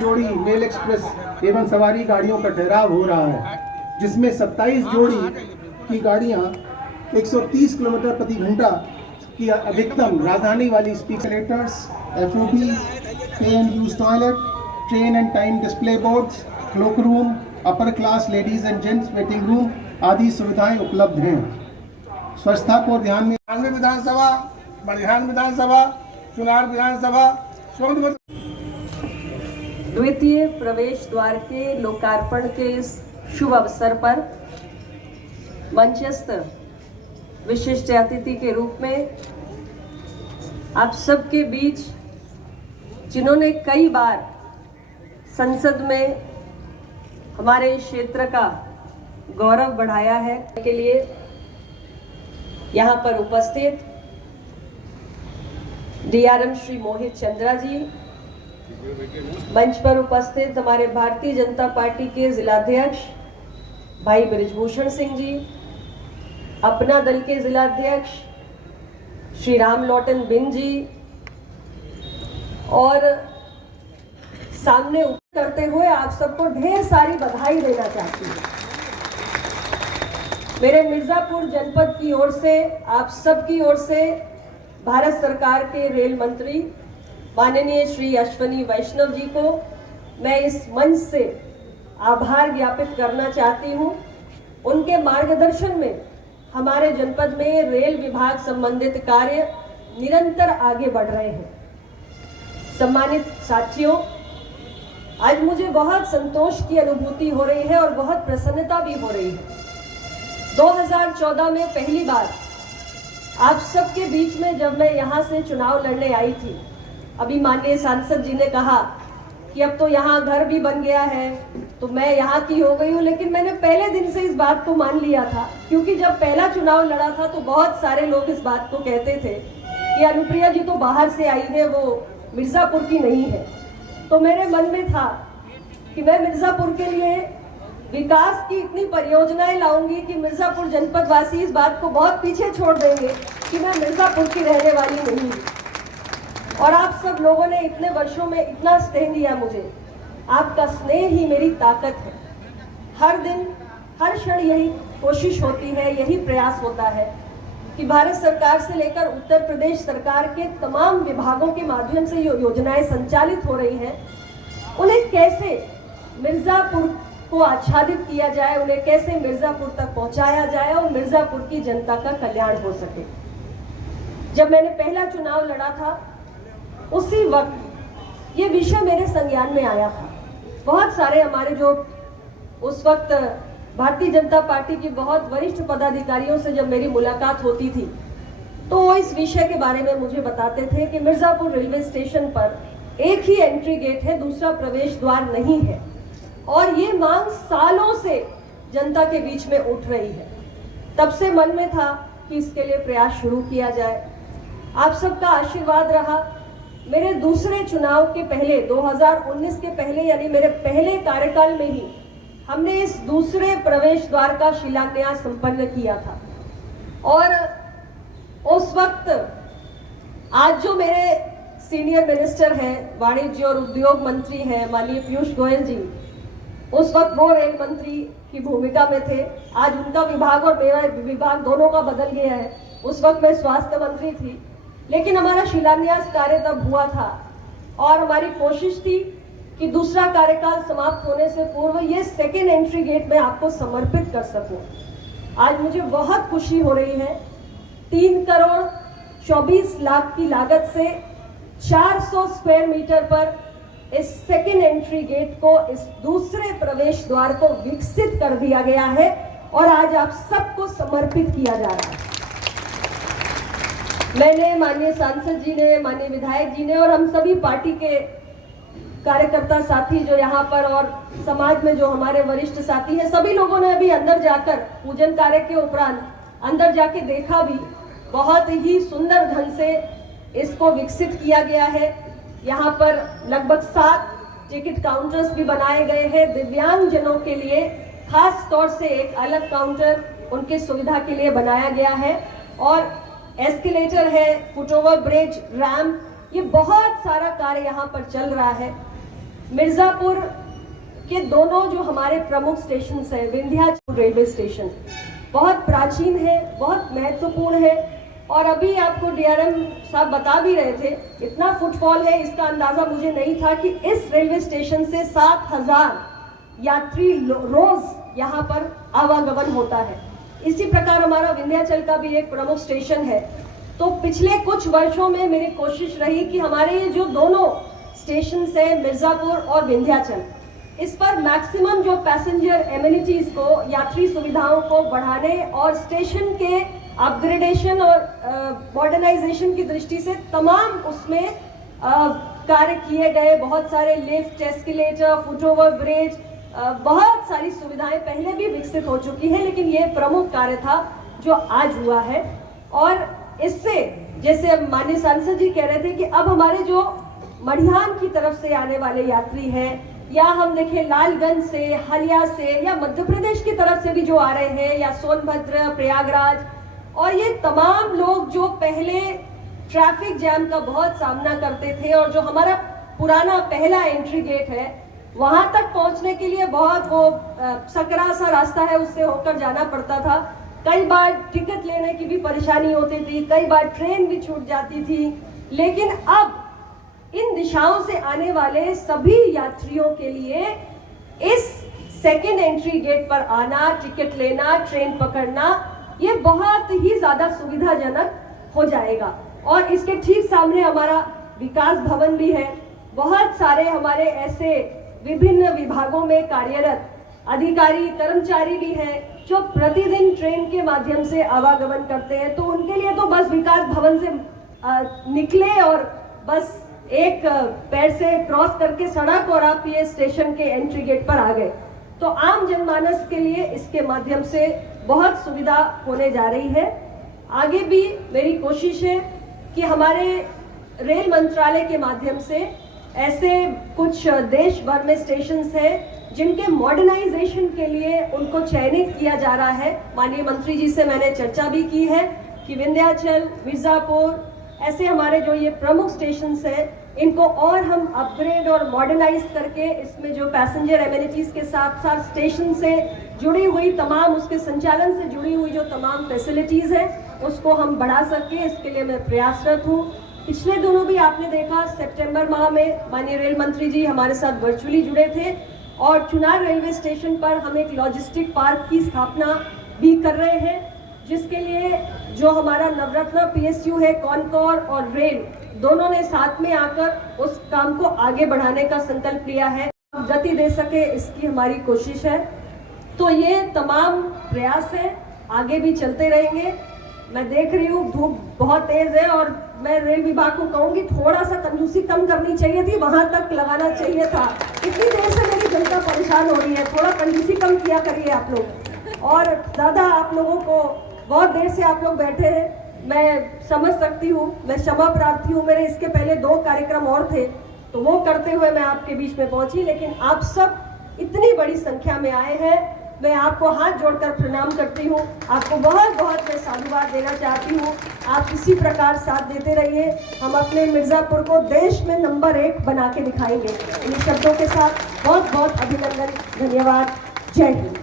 जोड़ी mail express एवं सवारी गाड़ियों का ठहराव हो रहा है, जिसमें 27 जोड़ी की गाड़ियां 130 किलोमीटर प्रति घंटा की अधिकतम राजधानी वाली speed escalators, FOB, pay and use toilet, train and time display boards, cloak room, upper class ladies and gents waiting room आदि सुविधाएं उपलब्ध हैं। स्वच्छता को ध्यान में विधानसभा, बड़िहान विधानसभा, चुनार विधानसभा, द्वितीय प्रवेश द्वार के लोकार्पण के इस शुभ अवसर पर मंचस्थ विशिष्ट अतिथि के रूप में आप सबके बीच, जिन्होंने कई बार संसद में हमारे क्षेत्र का गौरव बढ़ाया है, के लिए यहाँ पर उपस्थित DRM श्री मोहित चंद्रा जी, मंच पर उपस्थित हमारे भारतीय जनता पार्टी के जिलाध्यक्ष भाई ब्रिजभूषण सिंह जी, अपना दल के जिलाध्यक्ष श्री राम लौटन बिन जी, और सामने करते हुए आप सबको ढेर सारी बधाई देना चाहती हूँ। मेरे मिर्जापुर जनपद की ओर से, आप सबकी ओर से, भारत सरकार के रेल मंत्री माननीय श्री अश्वनी वैष्णव जी को मैं इस मंच से आभार ज्ञापित करना चाहती हूँ। उनके मार्गदर्शन में हमारे जनपद में रेल विभाग संबंधित कार्य निरंतर आगे बढ़ रहे हैं। सम्मानित साथियों, आज मुझे बहुत संतोष की अनुभूति हो रही है और बहुत प्रसन्नता भी हो रही है। 2014 में पहली बार आप सबके बीच में जब मैं यहाँ से चुनाव लड़ने आई थी, अभी माननीय सांसद जी ने कहा कि अब तो यहाँ घर भी बन गया है तो मैं यहाँ की हो गई हूँ, लेकिन मैंने पहले दिन से इस बात को मान लिया था, क्योंकि जब पहला चुनाव लड़ा था तो बहुत सारे लोग इस बात को कहते थे कि अनुप्रिया जी तो बाहर से आई है, वो मिर्जापुर की नहीं है। तो मेरे मन में था कि मैं मिर्जापुर के लिए विकास की इतनी परियोजनाएं लाऊंगी कि मिर्जापुर जनपद वासी इस बात को बहुत पीछे छोड़ देंगे कि मैं मिर्जापुर की रहने वाली नहीं हूँ। और आप सब लोगों ने इतने वर्षों में इतना स्नेह दिया मुझे, आपका स्नेह ही मेरी ताकत है। हर दिन हर क्षण यही कोशिश होती है, यही प्रयास होता है कि भारत सरकार से लेकर उत्तर प्रदेश सरकार के तमाम विभागों के माध्यम से जो योजनाएं संचालित हो रही हैं, उन्हें कैसे मिर्जापुर को आच्छादित किया जाए, उन्हें कैसे मिर्जापुर तक पहुंचाया जाए और मिर्जापुर की जनता का कल्याण हो सके। जब मैंने पहला चुनाव लड़ा था, उसी वक्त ये विषय मेरे संज्ञान में आया था। बहुत सारे हमारे जो उस वक्त भारतीय जनता पार्टी की बहुत वरिष्ठ पदाधिकारियों से जब मेरी मुलाकात होती थी, तो वो इस विषय के बारे में मुझे बताते थे कि मिर्जापुर रेलवे स्टेशन पर एक ही एंट्री गेट है, दूसरा प्रवेश द्वार नहीं है, और ये मांग सालों से जनता के बीच में उठ रही है। तब से मन में था कि इसके लिए प्रयास शुरू किया जाए। आप सबका आशीर्वाद रहा। मेरे दूसरे चुनाव के पहले, 2019 के पहले, यानी मेरे पहले कार्यकाल में ही हमने इस दूसरे प्रवेश द्वार का शिलान्यास संपन्न किया था। और उस वक्त आज जो मेरे सीनियर मिनिस्टर हैं, वाणिज्य और उद्योग मंत्री हैं माननीय पीयूष गोयल जी, उस वक्त वो रेल मंत्री की भूमिका में थे। आज उनका विभाग और मेरा विभाग दोनों का बदल गया है। उस वक्त मैं स्वास्थ्य मंत्री थी, लेकिन हमारा शिलान्यास कार्य तब हुआ था और हमारी कोशिश थी कि दूसरा कार्यकाल समाप्त होने से पूर्व ये सेकेंड एंट्री गेट में आपको समर्पित कर सकूं। आज मुझे बहुत खुशी हो रही है। 3 करोड़ 24 लाख की लागत से 400 स्क्वायर मीटर पर इस सेकेंड एंट्री गेट को, इस दूसरे प्रवेश द्वार को विकसित कर दिया गया है और आज आप सबको समर्पित किया जा रहा है। मैंने, माननीय सांसद जी ने, माननीय विधायक जी ने और हम सभी पार्टी के कार्यकर्ता साथी जो यहाँ पर और समाज में जो हमारे वरिष्ठ साथी हैं, सभी लोगों ने अभी अंदर जाकर पूजन कार्य के उपरांत अंदर जाके देखा भी। बहुत ही सुंदर ढंग से इसको विकसित किया गया है। यहाँ पर लगभग 7 टिकट काउंटर्स भी बनाए गए हैं। दिव्यांग जनों के लिए खास तौर से एक अलग काउंटर उनके सुविधा के लिए बनाया गया है और एस्केलेटर है, फुटओवर ब्रिज, रैम्प, ये बहुत सारा कार्य यहाँ पर चल रहा है। मिर्जापुर के दोनों जो हमारे प्रमुख स्टेशन है, विंध्याचल रेलवे स्टेशन बहुत प्राचीन है, बहुत महत्वपूर्ण है। और अभी आपको डीआरएम साहब बता भी रहे थे, इतना फुटफॉल है, इसका अंदाजा मुझे नहीं था कि इस रेलवे स्टेशन से 7,000 यात्री रोज यहाँ पर आवागमन होता है। इसी प्रकार हमारा विंध्याचल का भी एक प्रमुख स्टेशन है। तो पिछले कुछ वर्षों में मेरी कोशिश रही कि हमारे ये जो दोनों स्टेशन है, मिर्जापुर और विंध्याचल, इस पर मैक्सिमम जो पैसेंजर एमिनिटीज को, यात्री सुविधाओं को बढ़ाने और स्टेशन के अपग्रेडेशन और मॉडर्नाइजेशन की दृष्टि से तमाम उसमें कार्य किए गए। बहुत सारे लिफ्ट, एस्केलेटर, फुटओवर ब्रिज, बहुत सारी सुविधाएं पहले भी विकसित हो चुकी हैं, लेकिन ये प्रमुख कार्य था जो आज हुआ है। और इससे, जैसे माननीय सांसद जी कह रहे थे कि अब हमारे जो मढ़ियान की तरफ से आने वाले यात्री हैं, या हम देखें लालगंज से, हलिया से, या मध्य प्रदेश की तरफ से भी जो आ रहे हैं, या सोनभद्र, प्रयागराज, और ये तमाम लोग जो पहले ट्रैफिक जैम का बहुत सामना करते थे और जो हमारा पुराना पहला एंट्री गेट है, वहां तक पहुंचने के लिए बहुत वो सकरा सा रास्ता है, उससे होकर जाना पड़ता था। कई बार टिकट लेने की भी परेशानी होती थी, कई बार ट्रेन भी छूट जाती थी। लेकिन अब इन दिशाओं से आने वाले सभी यात्रियों के लिए इस सेकेंड एंट्री गेट पर आना, टिकट लेना, ट्रेन पकड़ना, ये बहुत ही ज्यादा सुविधाजनक हो जाएगा। और इसके ठीक सामने हमारा विकास भवन भी है। बहुत सारे हमारे ऐसे विभिन्न विभागों में कार्यरत अधिकारी, कर्मचारी भी हैं जो प्रतिदिन ट्रेन के माध्यम से आवागमन करते हैं। तो उनके लिए तो बस विकास भवन से निकले और बस एक पैर से क्रॉस करके सड़क और आप ये स्टेशन के एंट्री गेट पर आ गए। तो आम जनमानस के लिए इसके माध्यम से बहुत सुविधा होने जा रही है। आगे भी मेरी कोशिश है कि हमारे रेल मंत्रालय के माध्यम से ऐसे कुछ देश भर में स्टेशंस हैं जिनके मॉडर्नाइजेशन के लिए उनको चयनित किया जा रहा है। माननीय मंत्री जी से मैंने चर्चा भी की है कि विंध्याचल, मिर्जापुर, ऐसे हमारे जो ये प्रमुख स्टेशंस हैं, इनको और हम अपग्रेड और मॉडर्नाइज करके इसमें जो पैसेंजर एमिनिटीज के साथ साथ स्टेशन से जुड़ी हुई तमाम, उसके संचालन से जुड़ी हुई जो तमाम फैसिलिटीज हैं, उसको हम बढ़ा सके, इसके लिए मैं प्रयासरत हूँ। पिछले दिनों भी आपने देखा, सितंबर माह में माननीय रेल मंत्री जी हमारे साथ वर्चुअली जुड़े थे और चुनार रेलवे स्टेशन पर हम एक लॉजिस्टिक पार्क की स्थापना भी कर रहे हैं, जिसके लिए जो हमारा नवरत्न पीएसयू है, कॉनकॉर और रेल दोनों ने साथ में आकर उस काम को आगे बढ़ाने का संकल्प लिया है। गति दे सके, इसकी हमारी कोशिश है। तो ये तमाम प्रयास है, आगे भी चलते रहेंगे। मैं देख रही हूँ धूप बहुत तेज है और मैं रेल विभाग को कहूँगी थोड़ा सा कंजूसी कम करनी चाहिए थी, वहां तक लगाना चाहिए था। इतनी देर से मेरी जनता परेशान हो रही है, थोड़ा कंजूसी कम किया करिए आप लोग। और ज़्यादा आप लोगों को, बहुत देर से आप लोग बैठे हैं, मैं समझ सकती हूँ, मैं क्षमा प्रार्थी हूँ। मेरे इसके पहले 2 कार्यक्रम और थे, तो वो करते हुए मैं आपके बीच में पहुंची, लेकिन आप सब इतनी बड़ी संख्या में आए हैं, मैं आपको हाथ जोड़कर प्रणाम करती हूँ। आपको बहुत बहुत मैं साधुवाद देना चाहती हूँ। आप इसी प्रकार साथ देते रहिए, हम अपने मिर्जापुर को देश में नंबर 1 बना के दिखाएंगे। इन शब्दों के साथ बहुत बहुत अभिनंदन, धन्यवाद, जय हिंद।